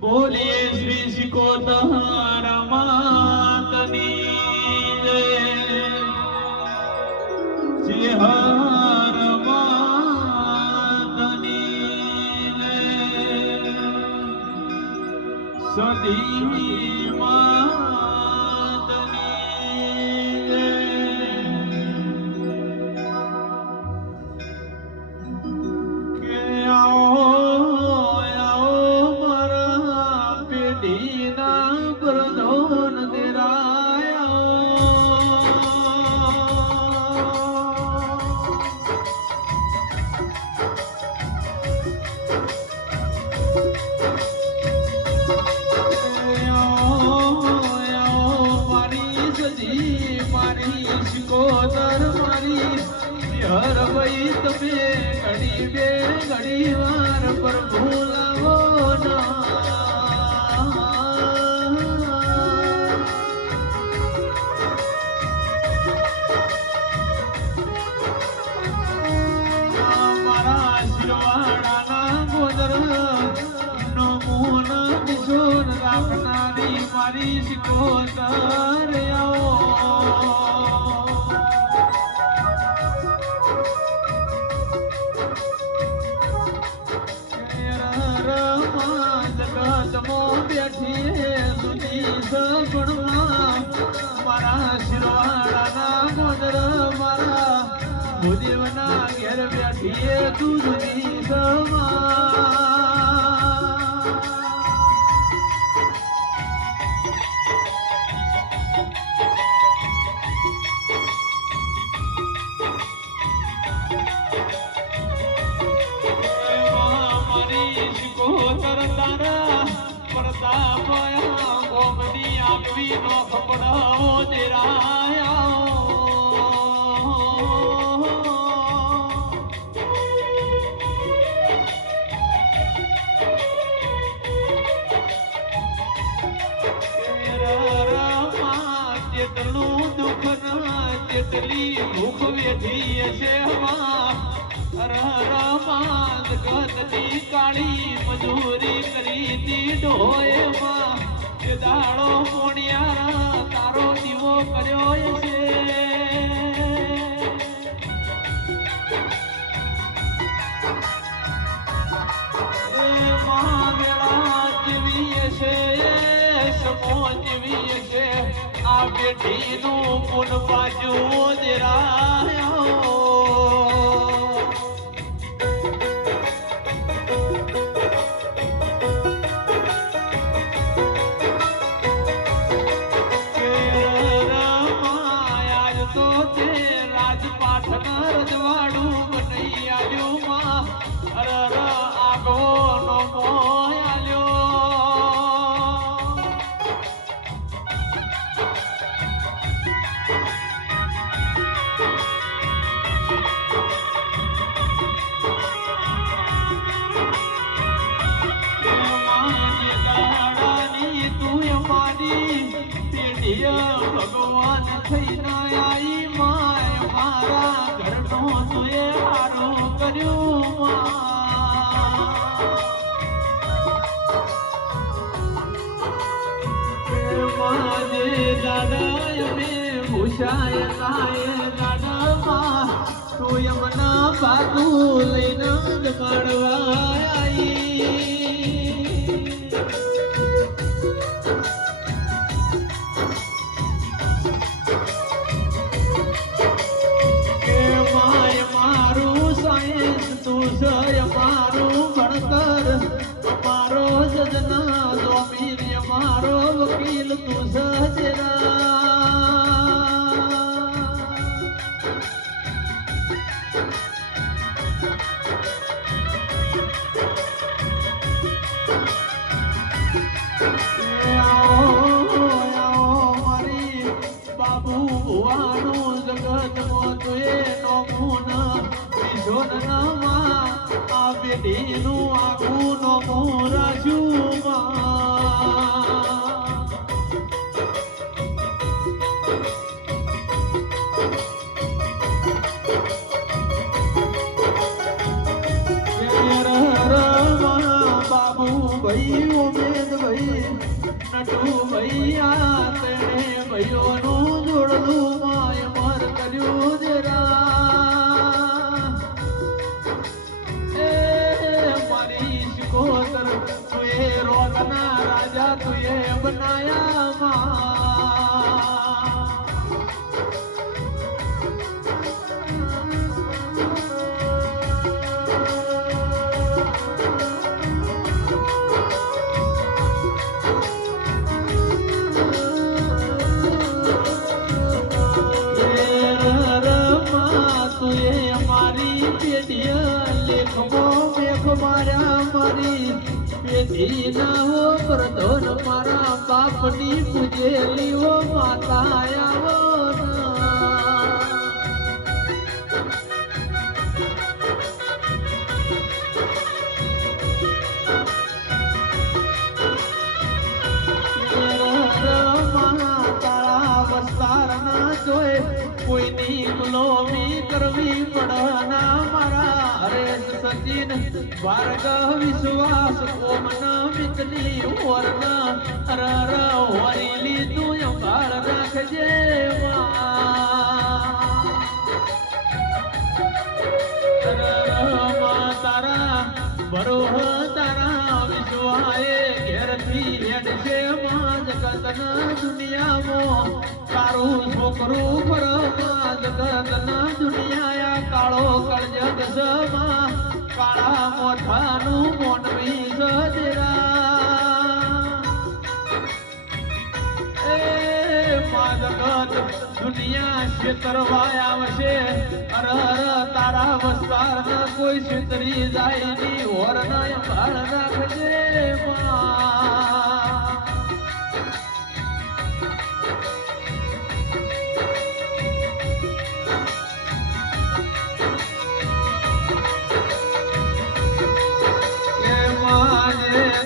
બોલીએ શ્રી સિકોતર માતની જય હર માતની સદી હર વઈ તમે ઘડી બે ઘડી વાર પર ભૂલાવો મારા શિરવાડાના ગોદર નો મોન દિશોર રાખનારી મારી સિકોતર આવો મારા શિરવાડાના ગોદર મારા ભૂદેવના ઘેર બેઠીએ દૂધની આગવી નો ખપડાઓ દેરાયા જેટલું દુઃખ ના જેટલી ભૂખ વેઠી છે ગતની કાળી મજૂરી કરી તી ડોયમાં દાડો મોણિયારા તારો દીવો કર્યો છે મહામેળા જેવી છે સમો જેવી છે આ બેઠીનું પુન બાજુ દેરાયો ભગવાન થઈને આઈ માય મારા ઘરનો તુએ હારું કર્યું માજે દાદા મે ભૂષાય કાય દાડામાં તું યમના બાજુ લઈને જમાડવા આઈ મારું ભણતર અમારો જજના સ્વામી અમારો વકીલ તું સજરા મારી બાબુ ભુવાનું જગત મોતુએ નો મુન આ બેટીનું આખું નો મોરા નટુ ભૈયા તેણે ભાઈઓનું જોડલું માય મર કર્યું જરા એ મારી શિકોતર તુએ રોગના રાજા તુએ બનાયા માં પ્રધોન મારા બાપની પૂજેલી ઓ માતા આવો તારા વસ્તાર ના જોઈ કોઈની ગુલામી કરવી પડના મારા હરેશ સચિન ભાર્ગવ વિશ્વાસ ઓમના મિતની ઓરના અરર હોરીલી તું અંબાળ રાખજે તારા બરોહ તારા વિશ્વાએ ઘેરથી હેડશે માં જગતના દુનિયામાં તારું છોકરું પરમા જગતના દુનિયા કાળો કળજગ સમા કાળા મોઠાનું મોનવી સજરા એ મા જગત દુનિયા છેતરવાય આવશે અરર તારા વસ્તાર કોઈ છેતરી જાય ની હોરના ભાળ રાખજે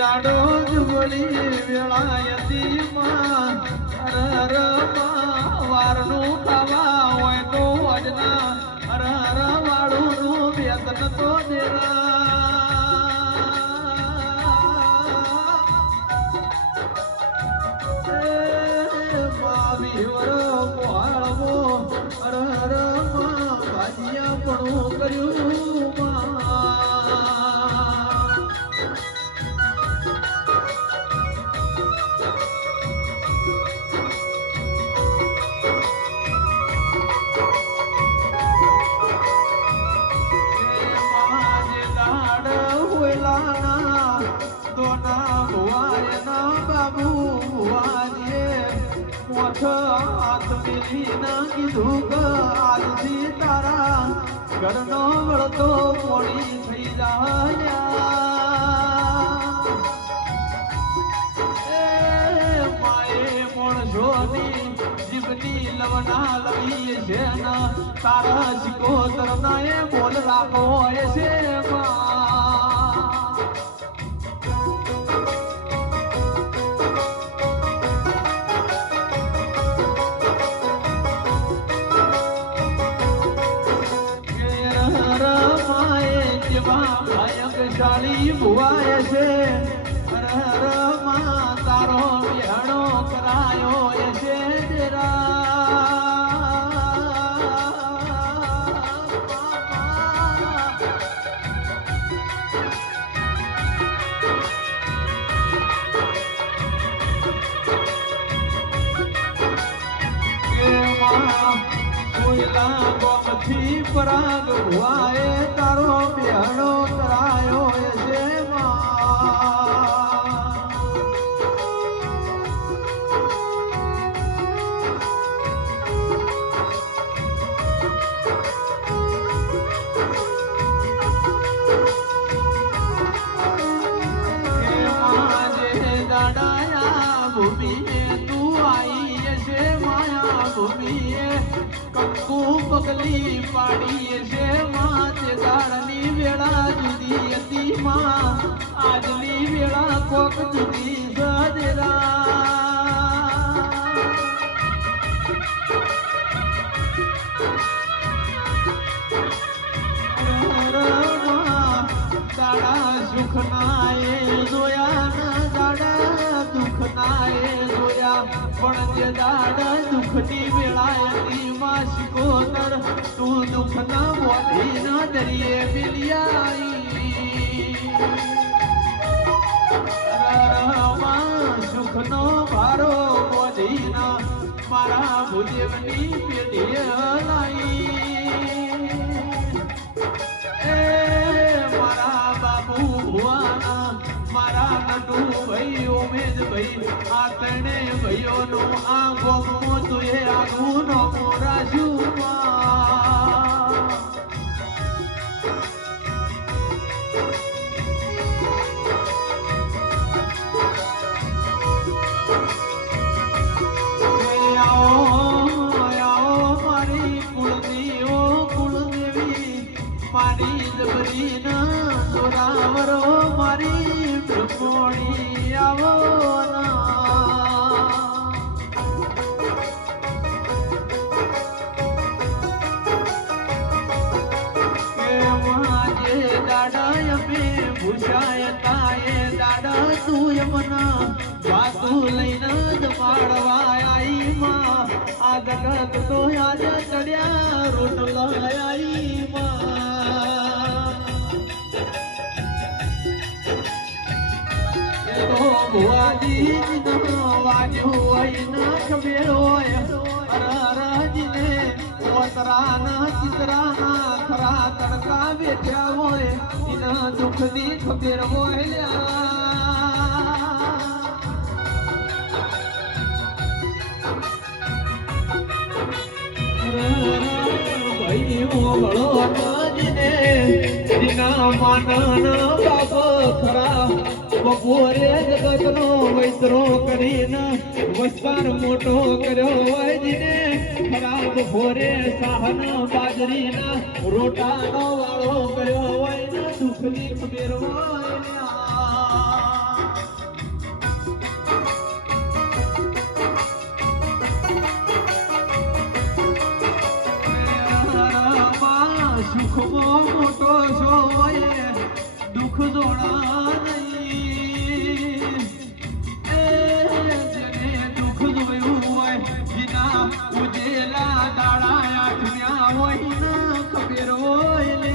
દાડો જુગળી વેળાયતી માં અરર માં વારનું ખાવા હોય તો અજના અરર વાળું નું વેતન તો દેરા વિવર પોહાળવો અરર માં ભાજિયા પણ કર્યું તારા ઘરનો વળતો મોડી થઈ જાય માએ મોણસોની જીવની લવના લવી છે તારા શિકોતર નાએ બોલ રાખો હોય છે ભયંકશાળી ભુવાય છે અરર માં તારો વિહણો કરાયો છે ગોમથી પરાગ ભુવાએ તારો વિહણો કરાયો છે કંકુ પગલી પાડી છે માથે દાળની વેળા જુદી હતી માં આજની વેળા કોક જુદી સજરા દાડા સુખના એ જોયા ના દાડા દુખના સદાએ જોયા પણ જે દાડ દુઃખની વેળાએથી માં શિકોતર તું દુઃખના બોધીના દરિયે મિલિયાઈ સુખનો ભારો બોધીના મારા ભુદેવની પેઢીએ લાઈ મારા બાપુ ભુવાના મારા નટુ ભાઈ ઉમેદ ભાઈ આ ત્રણે ભાઈઓનું આ ગોમો તુએ આગું નો રાજુમાં મારી જબરીના જોરાવરો મારી બ્રહ્મણી આવો દાડા અમે ભૂષાયતા એ દાડા તું યમના વાતું લઈને જ માળવા આઈ માં આ જગત તો યાદ ચડ્યા રોટલા આઈ માં ભુવાજી વાજુ હોય ખબેર હોય રાજીને ઓતરાના ચિત્રાના ખરા તડકા બેઠ્યા હોય એના દુઃખની ખબેર હોય ભાઈ ભળો રાજીને એના માનના બાપ ખરા બપોરે જગતનો વૈતરો કરીને વસ્તાર મોટો કર્યો હોય જીને ખરાબ ભોરે સાહન બાજરીના રોટાનો વાળો કર્યો હોય ને દુઃખની ખબેર હોય સુખમાં મોટો છો હોય દુઃખ જોડા નહીં જેને દુઃખ જોયું હોય વિના ઉજેલા દાડા આઠમ્યા હોય ના ખબેર હોય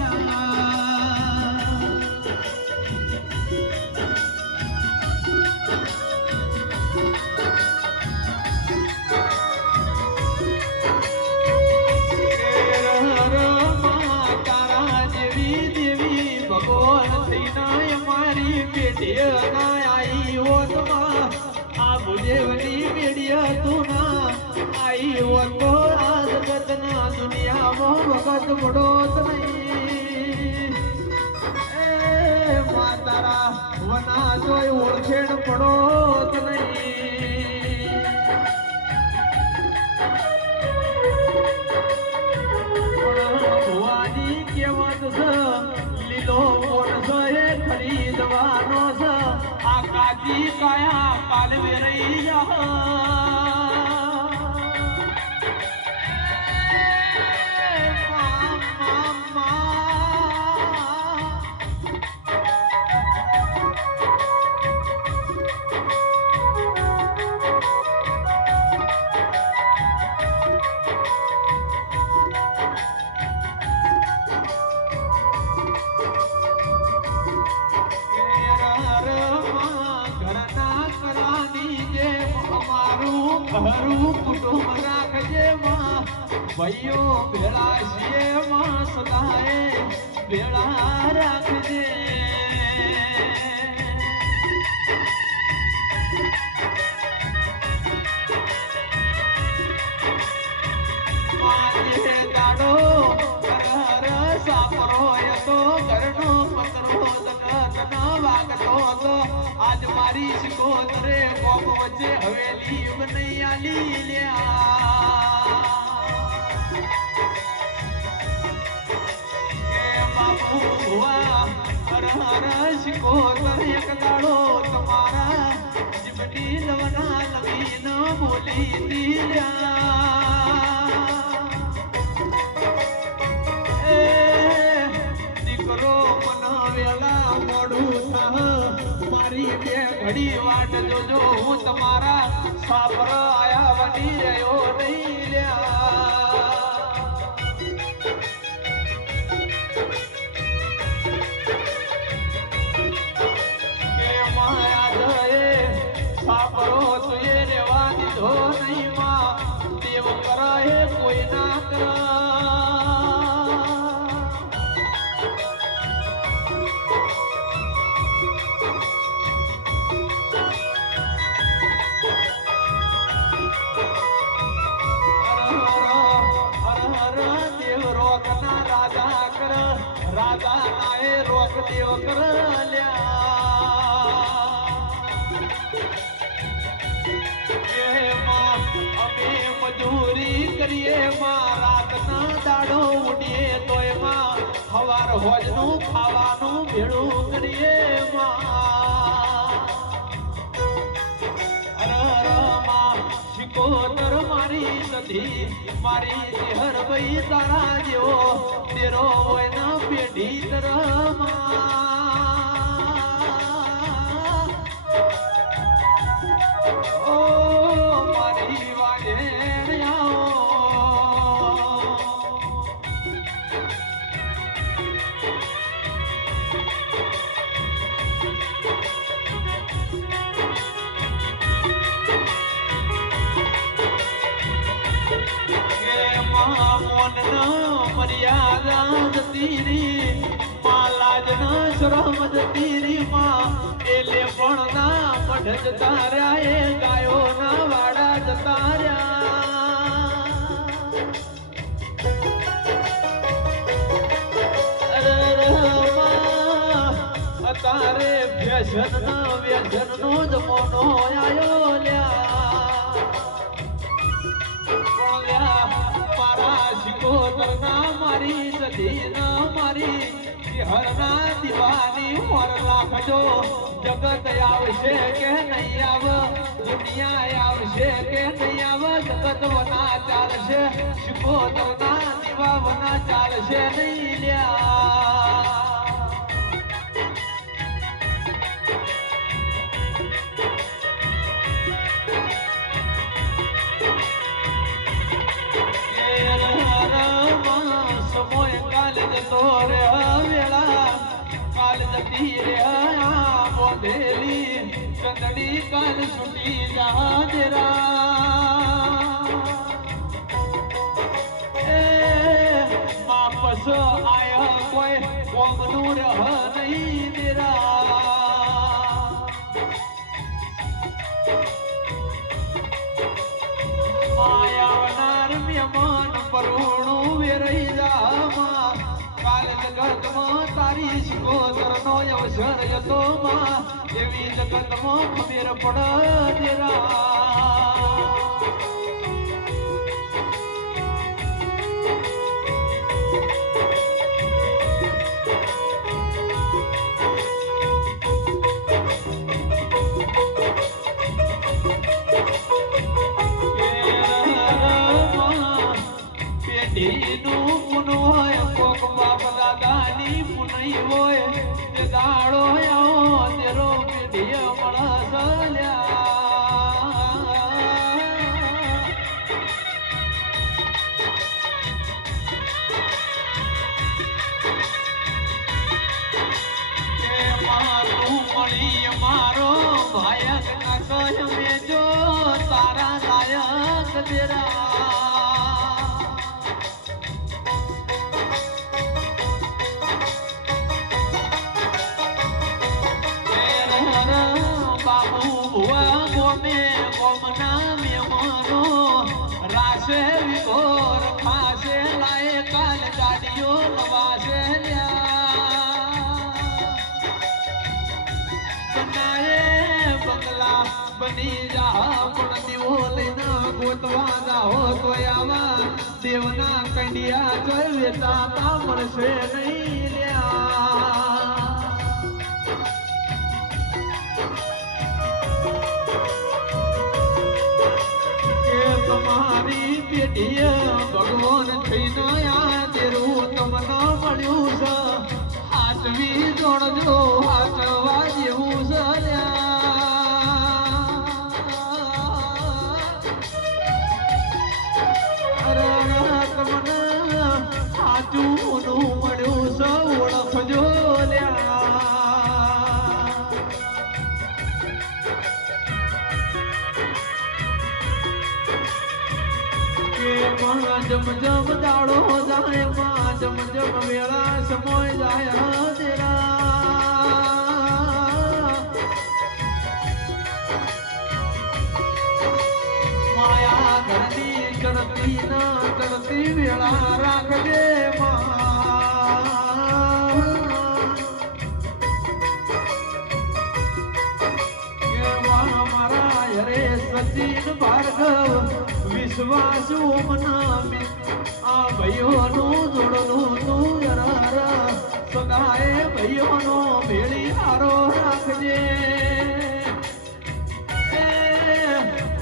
आई हो आ भुदेवनी मेडिया तू ना आई हो तो आज गतना दुनिया में भगत बड़ोत नहीं ए मातारा वना जोय ओळखेण पड़ोत नहीं भुवानी केवत લીલો ઓરસો એ ખરીદવાનો છે આ કાજી કાયા કાલવે રહી જા ઘરું કુટુંબ રાખજે માં ભાઈઓ ભેળા છીએ માં સદાએ ભેળા રાખજે દાડો સાપરો તો ઘરનો પતરો વાગતો હતો આજ મારી શિકોતરે કોપ વચ્ચે હવેલી બની આલી લ્યા બાપુ ભુવા હર હર શિકોતર એક દાડો તમારા જીવની લવના લવી ન બોલી દી લ્યા દીકરો મન વેલા મોડું થા મારી બે ઘડી વાટ જોજો હું તમારા સાપર આયા બની રહ્યો નહીં લ્યા કે માયા જય સાપરો તુએ રેવા દીધો નહીં માં દેવ કરે કોઈ ના કરે રાજા નાએ રોક દેવ કરલ્યા અમે મજૂરી કરીએ માં રાતના દાડો ઉડીએ તો એમાં સવાર હોજનું ખાવાનું ભેળું કરીએ માં શિકોતર મારી નથી મારી હર ભાઈ તારા જેવો તેરો હોય ના પેઢી તરમાં ઓ મારી વાગે મર્યાદા જતીરી લાજ ના શ્રમ જતીરી માં એલે પણ ના મઢ જતા રહ્યા એ ગાયો ના વાડા જતા રહ્યા તારે વ્યસન નો જ મોનો આયો લ્યા મારા શિકોતર ના મારી સધી ના મારી હરના દીવાની મોર રાખજો જગત આવશે કે નહીં આવ દુનિયા આવશે કે નહીં આવ જગત વના ચાલશે શિકોતર ના દીવા વના ચાલશે નહીં લ્યા તોરે વેળા કાલ જતી રે બોધેલી ચંદડી કાલ છૂટી જા દેરા એ વાપસ આયા કોઈ કોમનું રહ નહીં દેરા માયાવનાર મહેમાન પરુણું વેરઈ જા કાલ જગતમાં તારી શિકોતર નો અવસર હતો માં એવી જગતમાં ખબર પડ પેઢીનું પુન હોય કોક બાપ દાદાની પુનઈ હોય તે દાડો આવો તેરો પેઢી મળસ મારું મળી મારો ભાયક ના કહ મેં જો તારા લાયક તેરા રાશે વિભોર ખાશે લાય કાલ ગાડીઓ લવાશે બનાએ બંગલા બની જા પણ દીવો લઈને ગોતવા જાઓ તો આવા દેવના કંડિયા જોઈ વેચાતા મળશે નહીં લ્યા તમારી પેઢીએ ભગવાન થઈને આ તેરું તમને મળ્યું છે હાથવી જોડજો હાચવા જેવું સલ્યા તમને સાચું મળ્યું સૌ ઓળખજો જમ જમ દાડો જાય માં જમ જમ વેળા સમય જાય માયા ઘરની ચડતી ના ચડતી વેળા રાખજે મારા હરે સચિન ભાર્ગવ વિશ્વાસુ મનામે આ ભાઈઓનું જોડનું તું યાર સગાએ ભાઈઓનો ભેળી હારો રાખજે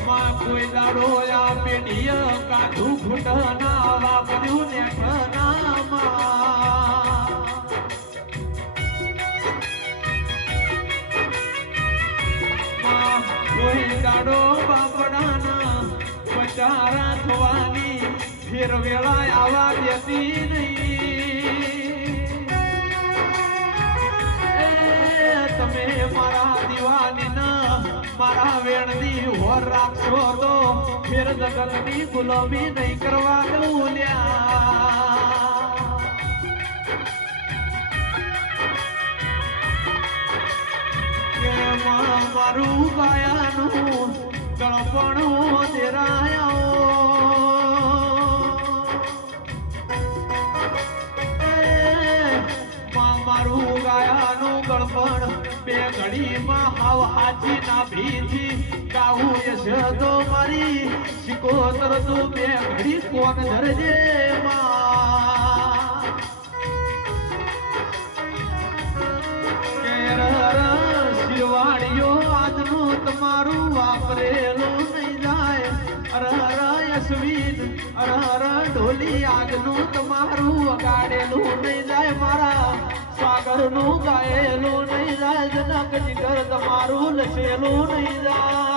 માં કોઈ દાડો આ પેઢીય કાઢું ખૂટના વાપર્યું ને ઠનામાં કોઈ દાડો બાપડાના બચારા થવાની ફેર વેળા આવા દેતી નહીં તમે મારા દીવાની ના મારા વેણની હોર રાખશો તો ફેર જગતની ગુલામી નહીં કરવા દઉં મારું ગાયાનું ગણપણું મારું ગાયાનું ગણપણ બે ઘડીમાં હાવ હાચી ના ભીથી ગાવું યશ તો મારી શિકોતર તો બે ઘડી કોણ ધરજે શિરવાડીઓ આજનું તમારું વાપરેલું નહીં જાય યશવીન ઢોલી આગનું તમારું વગાડેલું નહીં જાય મારા સાગરનું ગાયેલું નહીં જાય જનક જીગર તમારું લસેલું નહીં જાય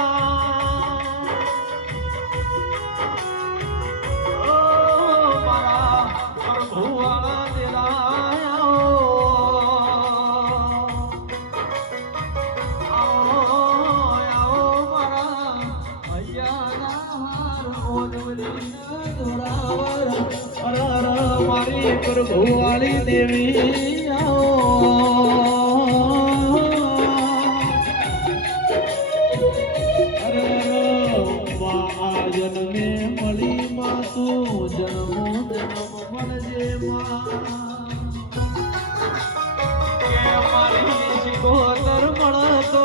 મારા પ્રભુવાળા મારી પ્રભુવાળી દેવી જન્મે મળી માં તું જન્મો જન્મ મળજે મારી શિકોતર મળતો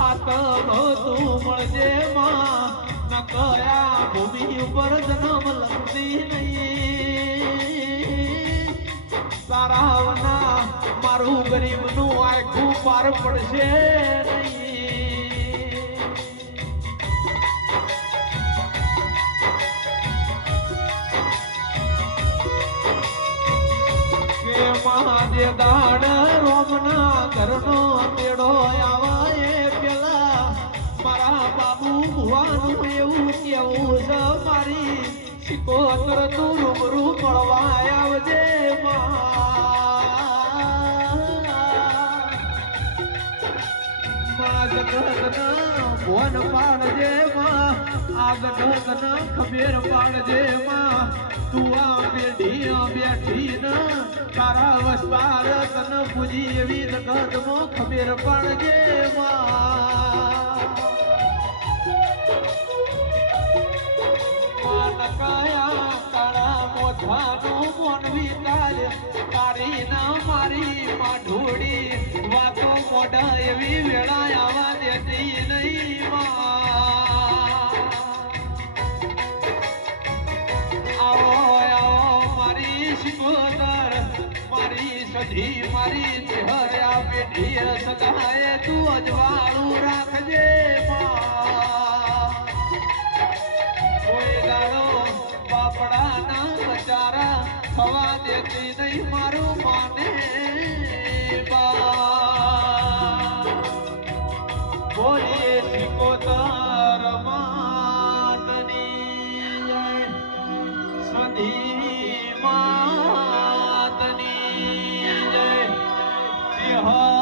આત્મો તું મળજે માં ન કયા ભૂમિ ઉપર જન્મ લગતી નહીં તારાવના મારું ગરીબનું આખું પાર પડશે કે મહાદેવ દાડ રોમના ઘરનો તેડો આવા પેલા મારા બાબુ ભુવાનું એવું કેવું છે મારી શિકોતર તું રૂબરૂ મળવા આવજે ભોન પાડજે આ ગઢ ખબેર પાડજે તું આ પેઢી બેઠી ન તારા વસ્તાર તન પૂજી એવી જગતમાં ખબેર પાડજે કયા તારા મોઢાનું મોન વિચાર તારી ના મારી માઢોડી વાતો મોઢા એવી વેળા આવા દેતી નહીં આવો આવો મારી શિકોતર મારી સધી મારી ચહેરા પેઢી સગાએ તું અજવાળું રાખજે કોઈ દાડો બાપડાના બચારા થવા દેતી નહીં મારું માને બા બધી માતની જય.